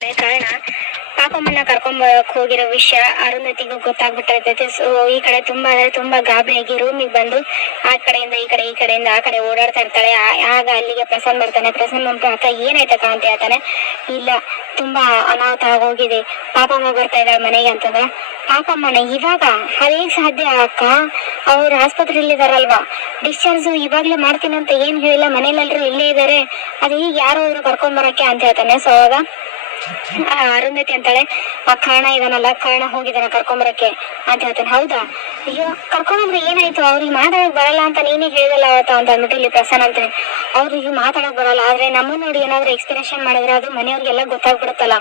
ಕಾರಣ ಪಾಪಮ್ಮನ್ನ ಕರ್ಕೊಂಬರಕ್ ಹೋಗಿರೋ ವಿಷಯ ಅರುಂಧತಿಗೂ ಗೊತ್ತಾಗ್ಬಿಟ್ಟಿರ್ತೈತೆ ಸೊ ಈ ಕಡೆ ತುಂಬಾ, ಅಂದ್ರೆ ತುಂಬಾ ಗಾಬರಿಯಾಗಿ ರೂಮಿಗೆ ಬಂದು ಆ ಕಡೆಯಿಂದ ಈ ಕಡೆ, ಈ ಕಡೆಯಿಂದ ಆ ಕಡೆ ಓಡಾಡ್ತಾ ಇರ್ತಾಳೆ. ಆಗ ಅಲ್ಲಿಗೆ ಪ್ರಸನ್ನ ಬರ್ತಾನೆ. ಪ್ರಸನ್ನ ಬಂದು ಅಕ್ಕ ಏನಾಯ್ತಕ್ಕ ಅಂತ ಹೇಳ್ತಾನೆ. ಇಲ್ಲ, ತುಂಬಾ ಅನಾಹುತ ಆಗೋಗಿದೆ. ಪಾಪಮ್ಮ ಬರ್ತಾ ಇದ್ದಾಳೆ ಮನೆಗೆ ಅಂತಂದ್ರೆ, ಪಾಪಮ್ಮನ, ಇವಾಗ? ಅದೇಗ್ ಸಾಧ್ಯ ಅಕ್ಕ? ಅವ್ರು ಆಸ್ಪತ್ರೆಯಲ್ಲಿ ಇದಾರಲ್ವಾ ಡಿಸ್ಚಾರ್ಜ್ ಇವಾಗ್ಲೇ ಮಾಡ್ತೀನಿ ಅಂತ ಏನ್ ಹೇಳಿಲ್ಲ? ಮನೇಲೆಲ್ಲರೂ ಇಲ್ಲೇ ಇದಾರೆ ಅದು ಈಗ ಯಾರೋ ಹೋದ್ರು ಕರ್ಕೊಂಡ್ ಬರಕ್ಕೆ? ಅಂತ ಹೇಳ್ತಾನೆ. ಸೊ ಅವಾಗ ಅರುಂಧತಿ ಅಂತಾಳೆ. ಆ ಕರ್ಣ ಇದಾನಲ್ಲ ಕರ್ಣ ಹೋಗಿದಾನ ಕರ್ಕೊಂಬರಕ್ಕೆ. ಅಂತ ಹೇಳ್ತಾನೆ ಹೌದಾ? ಅಯ್ಯೋ, ಕರ್ಕೊಂಬಂದ್ರೆ ಏನಾಯ್ತು? ಅವ್ರಿಗೆ ಮಾತಾಡಕ್ ಬರಲ್ಲ ಅಂತ ನೀನೇ ಹೇಳಿದಲ್ಲ ಅವತ್ತು ಅಂತ ಅಂದ್ಬಿಟ್ಟು ಇಲ್ಲಿ ಪ್ರಸನ್ನ ಅಂತಾನೆ. ಅವ್ರಿಗೆ ಮಾತಾಡಕ್ ಬರಲ್ಲ, ಆದ್ರೆ ನಮ್ಮ ನೋಡಿ ಏನಾದ್ರು ಎಕ್ಸ್ಪ್ರೆಷನ್ ಮಾಡಿದ್ರೆ ಅದು ಮನೆಯವ್ರಿಗೆಲ್ಲ ಗೊತ್ತಾಗ್ಬಿಡುತ್ತಲ್ಲ.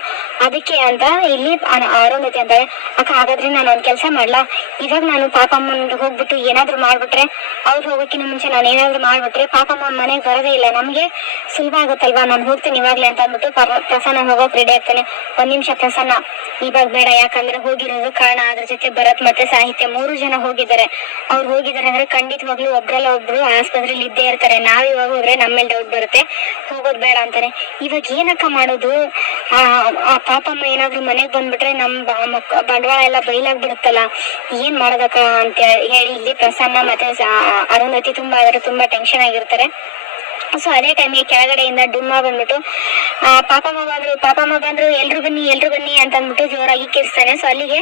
ಅದಕ್ಕೆ ಅಂತ ಇಲ್ಲಿ ಅರುಂಧತಿ ಅಂತಾಳೆ, ಅಕ್ಕ, ಹಾಗಾದ್ರೆ ನಾನು ಒಂದ್ ಕೆಲಸ ಮಾಡ್ಲಾ? ಇವಾಗ ನಾನು ಪಾಪಮ್ಮನ್ ಹೋಗ್ಬಿಟ್ಟು ಏನಾದ್ರು ಮಾಡ್ಬಿಟ್ರೆ, ಅವ್ರು ಹೋಗೋಕ್ಕಿಂತ ಮುಂಚೆ ನಾನು ಏನಾದ್ರು ಮಾಡ್ಬಿಟ್ರೆ ಪಾಪಮ್ಮ ಮನೆಗೆ ಬರೋದೇ ಇಲ್ಲ. ನಮ್ಗೆ ಸುಲಭ ಆಗುತ್ತಲ್ವಾ? ನಾನು ಹೋಗ್ತೀನಿ ಇವಾಗ್ಲೇ ಅಂತ ಅಂದ್ಬಿಟ್ಟು ಪರ- ಪ್ರಸನ್ನ ಹೋಗೋಕ್ ರೆಡಿ ಆಗ್ತಾನೆ ಒಂದ್ ನಿಮಿಷ ಪ್ರಸನ್ನ. ಇವಾಗ ಬೇಡ, ಯಾಕಂದ್ರೆ ಹೋಗಿರೋದು ಕಾರಣ ಅದ್ರ ಜೊತೆ ಭರತ್ ಮತ್ತೆ ಸಾಹಿತ್ಯ ಮೂರು ಜನ ಹೋಗಿದ್ದಾರೆ. ಅವ್ರು ಹೋಗಿದ್ದಾರೆ ಅಂದ್ರೆ ಖಂಡಿತವಾಗ್ಲೂ ಒಬ್ರಲ್ಲ ಒಬ್ರು ಆಸ್ಪತ್ರೆಯಲ್ಲಿ ಇದ್ದೇ ಇರ್ತಾರೆ. ನಾವ್ ಇವಾಗ ಹೋದ್ರೆ ನಮ್ಮ ಮೇಲೆ ಡೌಟ್ ಬರುತ್ತೆ. ಹೋಗೋದ್ ಬೇಡ ಅಂತಾನೆ. ಇವಾಗ ಏನಕ್ಕ ಮಾಡೋದು? ಆ ಪಾಪಮ್ಮ ಏನಾದ್ರು ಮನೆಗ್ ಬಂದ್ಬಿಟ್ರೆ ನಮ್ ಬಂಡವಾಳ ಎಲ್ಲ ಬೈಲಾಗ್ಬಿಡುತ್ತಲ್ಲ. ಏನ್ ಮಾಡೋದಕ್ಕ ಅಂತ ಹೇಳಿ ಇಲ್ಲಿ ಪ್ರಸನ್ನ ಮತ್ತೆ ಅರುಣತಿ ತುಂಬಾ ಆದ್ರೆ ತುಂಬಾ ಟೆನ್ಷನ್ ಆಗಿರ್ತಾರೆ. ಸೊ ಅದೇ ಟೈಮಿಗೆ ಕೆಳಗಡೆಯಿಂದ ಡುಮ್ಮ ಬಂದ್ಬಿಟ್ಟು ಪಾಪಮ್ಮ ಬಂದ್ರು ಪಾಪಮ್ಮ ಬಂದ್ರು ಎಲ್ರು ಬನ್ನಿ ಎಲ್ರು ಬನ್ನಿ ಅಂತ ಅಂದ್ಬಿಟ್ಟು ಜೋರಾಗಿ ಕಿರ್ಸ್ತಾನೆ ಸೊ ಅಲ್ಲಿಗೆ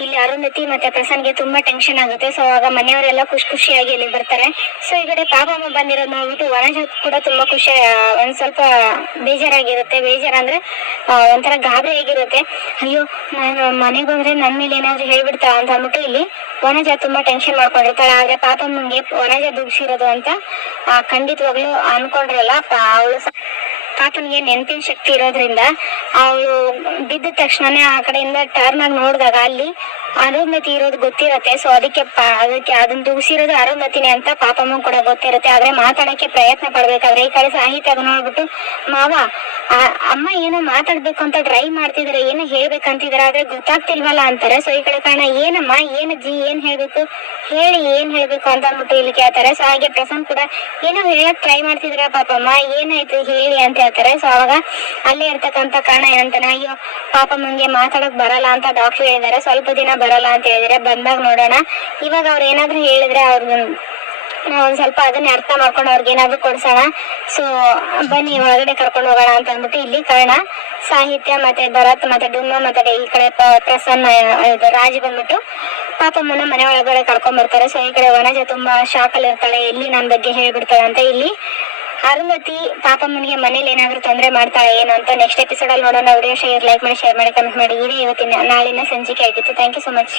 ಇಲ್ಲಿ ಅರುಂಧತಿ ಮತ್ತೆ ಪ್ರಸನ್ಗೆ ತುಂಬಾ ಟೆನ್ಷನ್ ಆಗುತ್ತೆ. ಸೊ ಆಗ ಮನೆಯವರೆಲ್ಲ ಖುಷಿ ಖುಷಿಯಾಗಿ ಇಲ್ಲಿ ಬರ್ತಾರೆ. ಸೊ ಈ ಕಡೆ ಪಾಪಮ್ಮ ಬಂದಿರೋದು ನೋಡ್ಬಿಟ್ಟು ವನಜ ಕೂಡ ತುಂಬಾ ಖುಷಿ ಒಂದ್ ಸ್ವಲ್ಪ ಬೇಜಾರಾಗಿರುತ್ತೆ. ಬೇಜಾರಂದ್ರೆ ಅಂದ್ರೆ ಒಂಥರ ಗಾಬರಿ ಆಗಿರುತ್ತೆ. ಅಯ್ಯೋ ನಾನು ಮನೆಗೆ ಬಂದ್ರೆ ನನ್ ಮೇಲೆ ಏನಾದ್ರು ಹೇಳ್ಬಿಡ್ತಾ ಅಂತ ಅಂದ್ಬಿಟ್ಟು ಇಲ್ಲಿ ವನಜ ತುಂಬಾ ಟೆನ್ಷನ್ ಮಾಡ್ಕೊಂಡಿರ್ತಾಳೆ. ಆದ್ರೆ ಪಾಪಮ್ಮಂಗೆ ವನಜ ದುಗ್ಸಿರೋದು ಅಂತ ಆ, ಖಂಡಿತವಾಗ್ಲೂ ಅನ್ಕೊಂಡ್ರಲ್ಲ ಅವಳು ಪಾಪನಿಗೆ ನೆನಪಿನ ಶಕ್ತಿ ಇರೋದ್ರಿಂದ ಅವಳು ಬಿದ್ದ ತಕ್ಷಣನೇ ಆ ಕಡೆಯಿಂದ ಟರ್ನ್ ಆಗಿ ನೋಡಿದಾಗ ಅಲ್ಲಿ ಅರುಂಧತಿ ಇರೋದು ಗೊತ್ತಿರತ್ತೆ. ಸೊ ಅದಕ್ಕೆ ಅದಕ್ಕೆ ಅದನ್ನ ದುಗಿಸಿರೋದು ಅರುಂಧತಿನೇ ಅಂತ ಪಾಪಮ್ಮ ಕೂಡ ಗೊತ್ತಿರುತ್ತೆ. ಆದ್ರೆ ಮಾತಾಡಕ್ಕೆ ಪ್ರಯತ್ನ ಪಡ್ಬೇಕಾದ್ರೆ ಈ ಕಡೆ ಸಾಹಿತ್ಯ ನೋಡ್ಬಿಟ್ಟು, ಮಾವ ಅಮ್ಮ ಏನೋ ಮಾತಾಡ್ಬೇಕು ಅಂತ ಟ್ರೈ ಮಾಡ್ತಿದ್ರೆ, ಏನೋ ಹೇಳ್ಬೇಕಂತಿದಾರೆ, ಆದ್ರೆ ಗೊತ್ತಾಗ್ತಿಲ್ವಲ್ಲ ಅಂತಾರೆ. ಸೊ ಈ ಕಡೆ ಕಾರಣ ಏನಮ್ಮ ಏನಜ್ಜಿ ಏನ್ ಹೇಳ್ಬೇಕು? ಹೇಳಿ, ಏನ್ ಹೇಳ್ಬೇಕು ಅಂತ ಅಂದ್ಬಿಟ್ಟು ಇಲ್ಲಿ ಕೇಳ್ತಾರೆ ಸೊ ಹಾಗೆ ಪ್ರಸನ್ನ ಕೂಡ ಏನೋ ಹೇಳಕ್ ಟ್ರೈ ಮಾಡ್ತಿದ್ರ ಪಾಪಮ್ಮ. ಏನಾಯ್ತು ಹೇಳಿ ಅಂತ ಹೇಳ್ತಾರೆ. ಸೊ ಅವಾಗ ಅಲ್ಲಿ ಇರ್ತಕ್ಕಂತ ಕಾರಣ ಏನಂತಾನೆ, ಅಯ್ಯೋ ಪಾಪಮ್ಮಂಗೆ ಮಾತಾಡಕ್ ಬರಲ್ಲ ಅಂತ ಡಾಕ್ಟರ್ ಹೇಳಿದಾರೆ ಸ್ವಲ್ಪ ದಿನ ಬರಲ್ಲ ಅಂತ ಹೇಳಿದ್ರೆ ಬಂದಾಗ ನೋಡೋಣ. ಇವಾಗ ಅವ್ರು ಏನಾದ್ರು ಹೇಳಿದ್ರೆ ಅವ್ರ ನಾವು ಒಂದ್ ಸ್ವಲ್ಪ ಅದನ್ನೇ ಅರ್ಥ ಮಾಡ್ಕೊಂಡು ಅವ್ರಿಗೆ ಏನಾದ್ರು ಕೊಡ್ಸೋಣ. ಸೊ ಬನ್ನಿ, ಒಳಗಡೆ ಕರ್ಕೊಂಡು ಹೋಗೋಣ ಅಂತ ಅಂದ್ಬಿಟ್ಟು ಇಲ್ಲಿ ಕರ್ಣ. ಸಾಹಿತ್ಯ ಮತ್ತೆ ಭರತ್ ಮತ್ತೆ ಡುಮ್ಮ ಮತ್ತೆ ಈ ಕಡೆ ಪ್ರಸನ್ನ ರಾಜ್ ಬಂದ್ಬಿಟ್ಟು ಪಾಪಮ್ಮನ ಮನೆ ಒಳಗಡೆ ಕರ್ಕೊಂಡ್ ಬರ್ತಾರೆ. ಸೊ ಈ ಕಡೆ ವನಜ ತುಂಬಾ ಶಾಕ್ ಅಲ್ಲಿ ಇರ್ತಾಳೆ. ಎಲ್ಲಿ ನನ್ ಬಗ್ಗೆ ಹೇಳ್ಬಿಡ್ತಾಳೆ ಅಂತ ಇಲ್ಲಿ ಅರುಂಧತಿ ಪಾಪಮ್ಮನಿಗೆ ಮನೇಲಿ ಏನಾದ್ರೂ ತೊಂದರೆ ಮಾಡ್ತಾಳೆ ಏನು ಅಂತ ನೆಕ್ಸ್ಟ್ ಎಪಿಸೋಡ್ ಅಲ್ಲಿ ನೋಡೋಣ. ವಿಡಿಯೋ ಶೇರ್ ಲೈಕ್ ಮಾಡಿ ಶೇರ್ ಮಾಡಿ ಕಮೆಂಟ್ ಮಾಡಿ. ಇದೇ ಇವತ್ತಿನ, ನಾಳಿನ ಸಂಚಿಕೆ ಆಗಿತ್ತು. Thank you so much